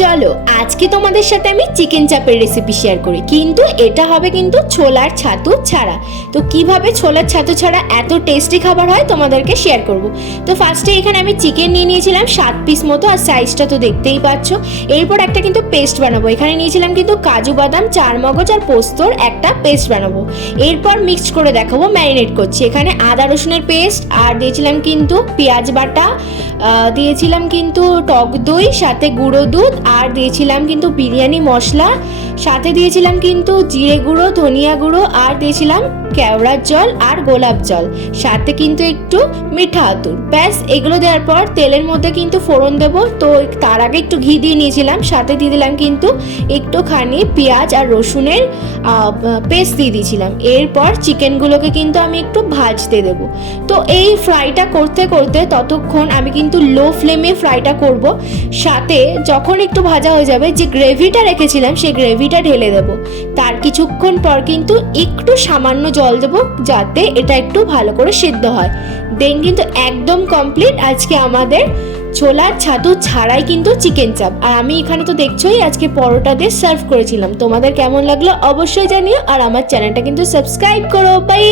চলো আজকে তোমাদের সাথে আমি চিকেন চাপের রেসিপি শেয়ার করি, কিন্তু এটা হবে কিন্তু ছোলার ছাতু ছাড়া। তো কিভাবে ছোলার ছাতু ছাড়া এত টেস্টি খাবার হয় তোমাদেরকে শেয়ার করব। তো ফার্স্টে এখানে আমি চিকেন নিয়ে নিয়েছিলাম 7 পিস মতো, আর সাইজটা তো দেখতেই পাচ্ছ। এরপর একটা কিন্তু পেস্ট বানাবো। এখানে নিয়েছিলাম কিন্তু কাজু বাদাম, চারমগজ আর পোস্তর একটা পেস্ট বানাবো। এরপর মিক্সড করে দেখাবো, ম্যারিনেট করছি। এখানে আদা রসুনের পেস্ট, আর দিয়েছিলাম কিন্তু পেঁয়াজ বাটা, দিয়েছিলাম কিন্তু টক দই, সাথে গুঁড়ো দুধ, আর দিয়েছিলাম কিন্তু বিরিয়ানি মশলা, সাথে দিয়েছিলাম কিন্তু জিরে গুঁড়ো, ধনিয়া গুঁড়ো, আর দিয়েছিলাম কেওড়ার জল আর গোলাপ জল, সাথে কিন্তু একটু মিঠা আতর। ব্যাস এগুলো দেওয়ার পর তেলের মধ্যে কিন্তু ফোড়ন দেবো। তো তার আগে একটু ঘি দিয়ে নিয়েছিলাম, সাথে দিয়ে দিলাম কিন্তু একটুখানি পেঁয়াজ আর রসুনের পেস্ট দিয়ে দিয়েছিলাম। এরপর চিকেনগুলোকে কিন্তু আমি একটু ভাজতে দেবো। তো এই ফ্রাইটা করতে করতে ততক্ষণ আমি কিন্তু লো ফ্লেমে ফ্রাইটা করব। সাথে যখন একটু ভাজা হয়ে যাবে, যে গ্রেভিটা রেখেছিলাম সেই গ্রেভিটা ঢেলে দেবো। তার কিছুক্ষণ পর কিন্তু একটু সামান্য জল দেবো, যাতে এটা একটু ভালো করে সিদ্ধ হয়। দেন কিন্তু একদম কমপ্লিট আজকে আমাদের ছোলার ছাতু ছাড়াই কিন্তু চিকেন চাপ। আর আমি এখানে তো দেখছোই আজকে পরোটা দিয়ে সার্ভ করেছিলাম। তোমাদের কেমন লাগলো অবশ্যই জানিও, আর আমার চ্যানেলটা কিন্তু সাবস্ক্রাইব করো। বাই।